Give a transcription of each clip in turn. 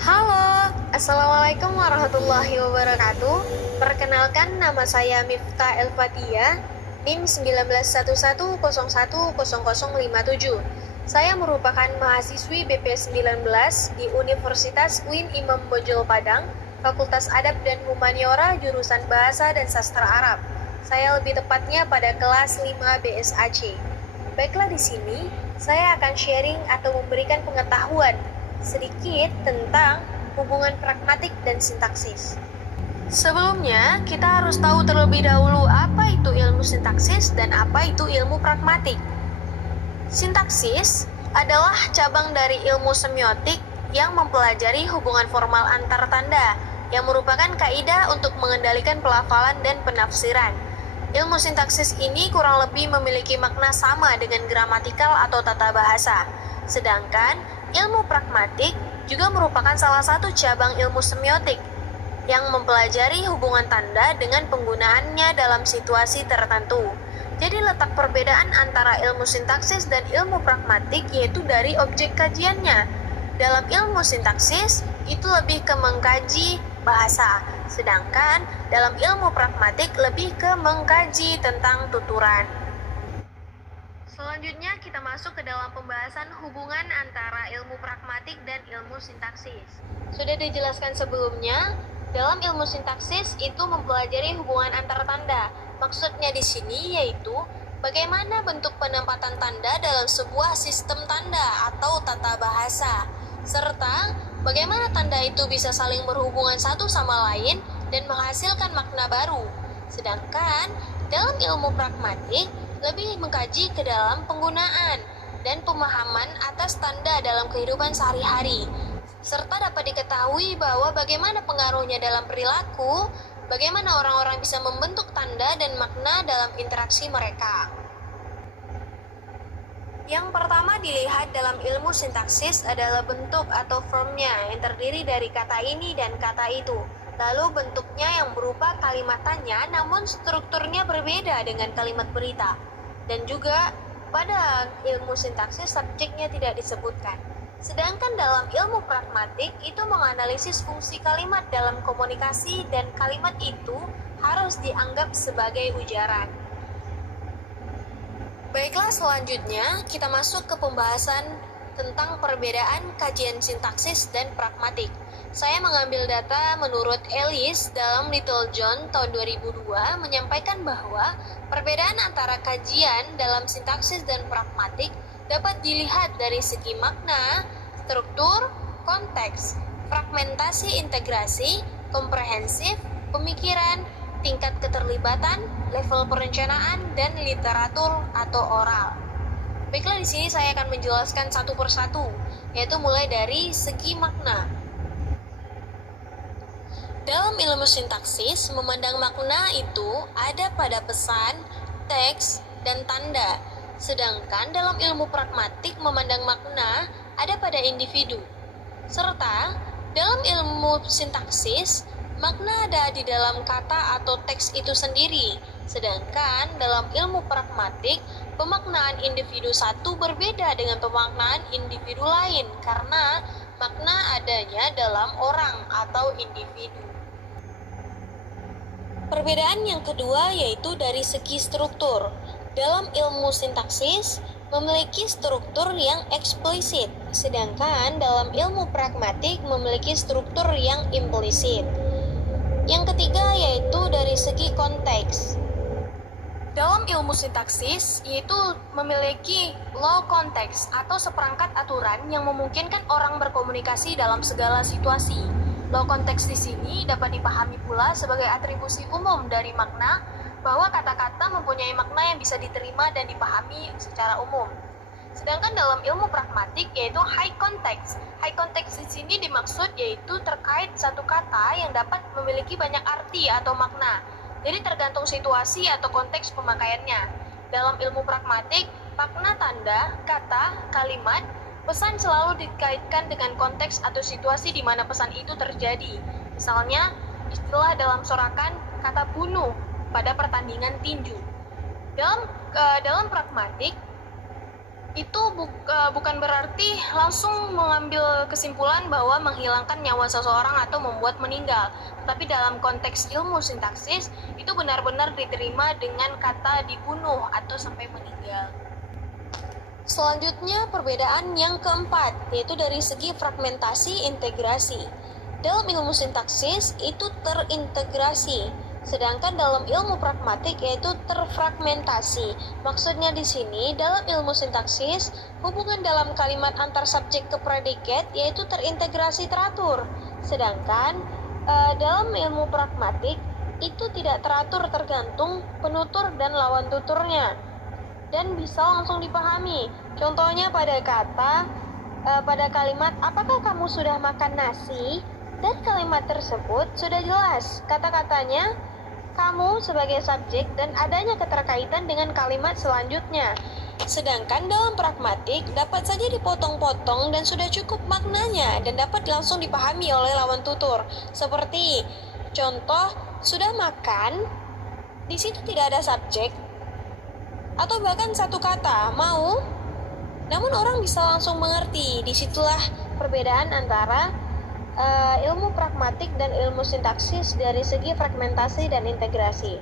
Halo, Assalamualaikum warahmatullahi wabarakatuh. Perkenalkan, nama saya Miftah Elfatia, NIM 191101100057. Saya merupakan mahasiswi BP 19 di Universitas UIN Imam Bonjol Padang, Fakultas Adab dan Humaniora, jurusan Bahasa dan Sastra Arab. Saya lebih tepatnya pada kelas 5 BSAC. Baiklah, di sini saya akan sharing atau memberikan pengetahuan sedikit tentang hubungan pragmatik dan sintaksis. Sebelumnya, kita harus tahu terlebih dahulu apa itu ilmu sintaksis dan apa itu ilmu pragmatik. Sintaksis adalah cabang dari ilmu semiotik yang mempelajari hubungan formal antar tanda, yang merupakan kaidah untuk mengendalikan pelafalan dan penafsiran. Ilmu sintaksis ini kurang lebih memiliki makna sama dengan gramatikal atau tata bahasa. Sedangkan ilmu pragmatik juga merupakan salah satu cabang ilmu semiotik yang mempelajari hubungan tanda dengan penggunaannya dalam situasi tertentu. Jadi letak perbedaan antara ilmu sintaksis dan ilmu pragmatik yaitu dari objek kajiannya. Dalam ilmu sintaksis itu lebih ke mengkaji bahasa, sedangkan dalam ilmu pragmatik lebih ke mengkaji tentang tuturan. Selanjutnya kita masuk ke dalam pembahasan hubungan antara ilmu pragmatik dan ilmu sintaksis. Sudah dijelaskan sebelumnya, dalam ilmu sintaksis itu mempelajari hubungan antar tanda. Maksudnya di sini yaitu bagaimana bentuk penempatan tanda dalam sebuah sistem tanda atau tata bahasa, serta bagaimana tanda itu bisa saling berhubungan satu sama lain dan menghasilkan makna baru. Sedangkan dalam ilmu pragmatik lebih mengkaji ke dalam penggunaan dan pemahaman atas tanda dalam kehidupan sehari-hari, serta dapat diketahui bahwa bagaimana pengaruhnya dalam perilaku, bagaimana orang-orang bisa membentuk tanda dan makna dalam interaksi mereka. Yang pertama dilihat dalam ilmu sintaksis adalah bentuk atau formnya yang terdiri dari kata ini dan kata itu. Lalu bentuknya yang berupa kalimat tanya namun strukturnya berbeda dengan kalimat berita. Dan juga pada ilmu sintaksis subjeknya tidak disebutkan. Sedangkan dalam ilmu pragmatik itu menganalisis fungsi kalimat dalam komunikasi dan kalimat itu harus dianggap sebagai ujaran. Baiklah, selanjutnya kita masuk ke pembahasan tentang perbedaan kajian sintaksis dan pragmatik. Saya mengambil data menurut Ellis dalam Little John tahun 2002 menyampaikan bahwa perbedaan antara kajian dalam sintaksis dan pragmatik dapat dilihat dari segi makna, struktur, konteks, fragmentasi integrasi, komprehensif, pemikiran, tingkat keterlibatan, level perencanaan, dan literatur atau oral. Baiklah, di sini saya akan menjelaskan satu persatu, yaitu mulai dari segi makna. Dalam ilmu sintaksis, memandang makna itu ada pada pesan, teks, dan tanda. Sedangkan dalam ilmu pragmatik, memandang makna ada pada individu. Serta, dalam ilmu sintaksis, makna ada di dalam kata atau teks itu sendiri. Sedangkan dalam ilmu pragmatik, pemaknaan individu satu berbeda dengan pemaknaan individu lain karena makna adanya dalam orang atau individu. Perbedaan yang kedua yaitu dari segi struktur. Dalam ilmu sintaksis memiliki struktur yang eksplisit, sedangkan dalam ilmu pragmatik memiliki struktur yang implisit. Yang ketiga yaitu dari segi konteks. Dalam ilmu sintaksis yaitu memiliki low context atau seperangkat aturan yang memungkinkan orang berkomunikasi dalam segala situasi. Low context di sini dapat dipahami pula sebagai atribusi umum dari makna bahwa kata-kata mempunyai makna yang bisa diterima dan dipahami secara umum. Sedangkan dalam ilmu pragmatik yaitu high context. High context di sini dimaksud yaitu terkait satu kata yang dapat memiliki banyak arti atau makna. Jadi tergantung situasi atau konteks pemakaiannya. Dalam ilmu pragmatik, makna tanda, kata, kalimat, pesan selalu dikaitkan dengan konteks atau situasi di mana pesan itu terjadi. Misalnya, istilah dalam sorakan kata bunuh pada pertandingan tinju. Dalam pragmatik, bukan berarti langsung mengambil kesimpulan bahwa menghilangkan nyawa seseorang atau membuat meninggal. Tetapi dalam konteks ilmu sintaksis, itu benar-benar diterima dengan kata dibunuh atau sampai meninggal. Selanjutnya, perbedaan yang keempat, yaitu dari segi fragmentasi integrasi. Dalam ilmu sintaksis, itu terintegrasi. Sedangkan dalam ilmu pragmatik yaitu terfragmentasi. Maksudnya di sini dalam ilmu sintaksis, hubungan dalam kalimat antar subjek ke predikat yaitu terintegrasi teratur. Sedangkan dalam ilmu pragmatik itu tidak teratur tergantung penutur dan lawan tuturnya dan bisa langsung dipahami. Contohnya pada kalimat apakah kamu sudah makan nasi? Dan kalimat tersebut sudah jelas kata-katanya kamu sebagai subjek dan adanya keterkaitan dengan kalimat selanjutnya. Sedangkan dalam pragmatik dapat saja dipotong-potong dan sudah cukup maknanya dan dapat langsung dipahami oleh lawan tutur. Seperti contoh, sudah makan, di situ tidak ada subjek, atau bahkan satu kata, mau, namun orang bisa langsung mengerti. Disitulah perbedaan antara ilmu pragmatik dan ilmu sintaksis dari segi fragmentasi dan integrasi.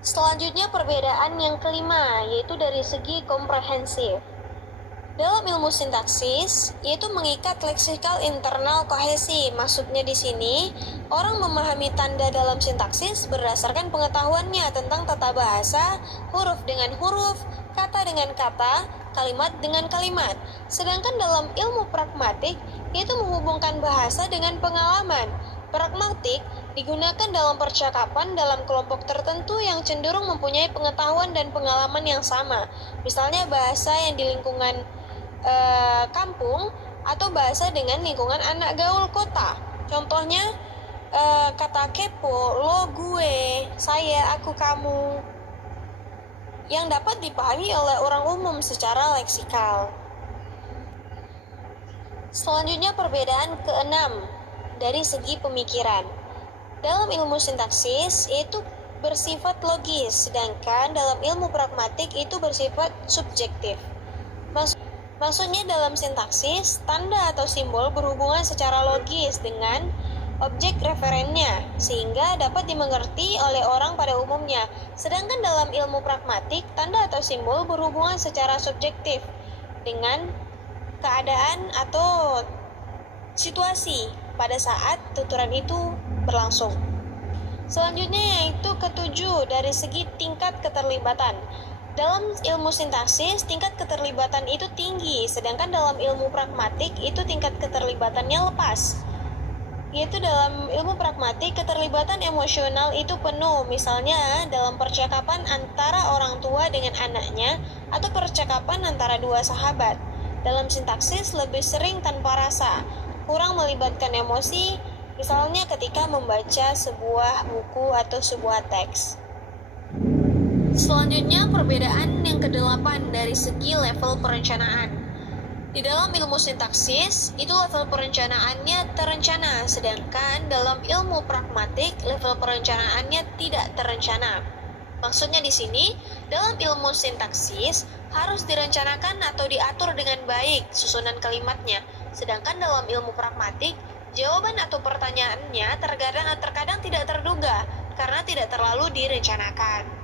Selanjutnya perbedaan yang kelima, yaitu dari segi komprehensif. Dalam ilmu sintaksis, yaitu mengikat leksikal internal kohesi. Maksudnya di sini, orang memahami tanda dalam sintaksis berdasarkan pengetahuannya tentang tata bahasa, huruf dengan huruf, kata dengan kata, kalimat dengan kalimat. Sedangkan dalam ilmu pragmatik, yaitu menghubungkan bahasa dengan pengalaman. Pragmatik digunakan dalam percakapan dalam kelompok tertentu yang cenderung mempunyai pengetahuan dan pengalaman yang sama. Misalnya bahasa yang di lingkungan kampung atau bahasa dengan lingkungan anak gaul kota. Contohnya kata kepo, lo, gue, saya, aku, kamu, yang dapat dipahami oleh orang umum secara leksikal. Selanjutnya perbedaan keenam dari segi pemikiran. Dalam ilmu sintaksis itu bersifat logis, sedangkan dalam ilmu pragmatik itu bersifat subjektif. Maksudnya dalam sintaksis, tanda atau simbol berhubungan secara logis dengan objek referennya, sehingga dapat dimengerti oleh orang pada umumnya. Sedangkan dalam ilmu pragmatik, tanda atau simbol berhubungan secara subjektif dengan keadaan atau situasi pada saat tuturan itu berlangsung. Selanjutnya yaitu ketujuh dari segi tingkat keterlibatan. Dalam ilmu sintaksis, tingkat keterlibatan itu tinggi, sedangkan dalam ilmu pragmatik itu tingkat keterlibatannya lepas. Yaitu dalam ilmu pragmatik, keterlibatan emosional itu penuh, misalnya dalam percakapan antara orang tua dengan anaknya atau percakapan antara dua sahabat. Dalam sintaksis lebih sering tanpa rasa, kurang melibatkan emosi, misalnya ketika membaca sebuah buku atau sebuah teks. Selanjutnya perbedaan yang kedelapan dari segi level perencanaan. Di dalam ilmu sintaksis, itu level perencanaannya terencana, sedangkan dalam ilmu pragmatik, level perencanaannya tidak terencana. Maksudnya di sini, dalam ilmu sintaksis harus direncanakan atau diatur dengan baik susunan kalimatnya, sedangkan dalam ilmu pragmatik, jawaban atau pertanyaannya terkadang tidak terduga karena tidak terlalu direncanakan.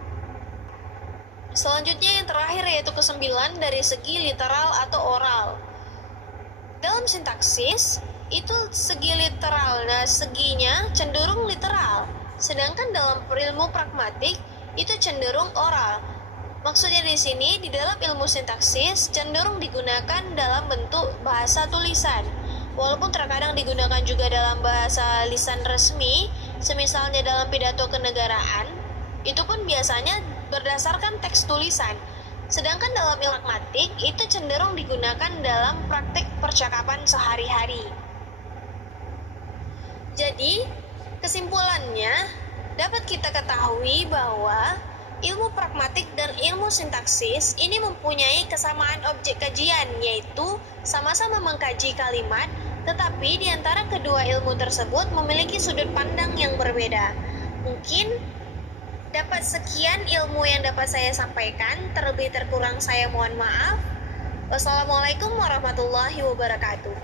Selanjutnya yang terakhir yaitu kesembilan dari segi literal atau oral. Dalam sintaksis, itu segi literal, seginya cenderung literal. Sedangkan dalam ilmu pragmatik, itu cenderung oral. Maksudnya di sini, di dalam ilmu sintaksis, cenderung digunakan dalam bentuk bahasa tulisan. Walaupun terkadang digunakan juga dalam bahasa lisan resmi, semisalnya dalam pidato kenegaraan, itu pun biasanya berdasarkan teks tulisan. Sedangkan dalam ilmu pragmatik itu cenderung digunakan dalam praktik percakapan sehari-hari. Jadi, kesimpulannya dapat kita ketahui bahwa ilmu pragmatik dan ilmu sintaksis ini mempunyai kesamaan objek kajian, yaitu sama-sama mengkaji kalimat, tetapi di antara kedua ilmu tersebut memiliki sudut pandang yang berbeda. Mungkin Dapat sekian ilmu yang dapat saya sampaikan, terlebih terkurang saya mohon maaf. Wassalamualaikum warahmatullahi wabarakatuh.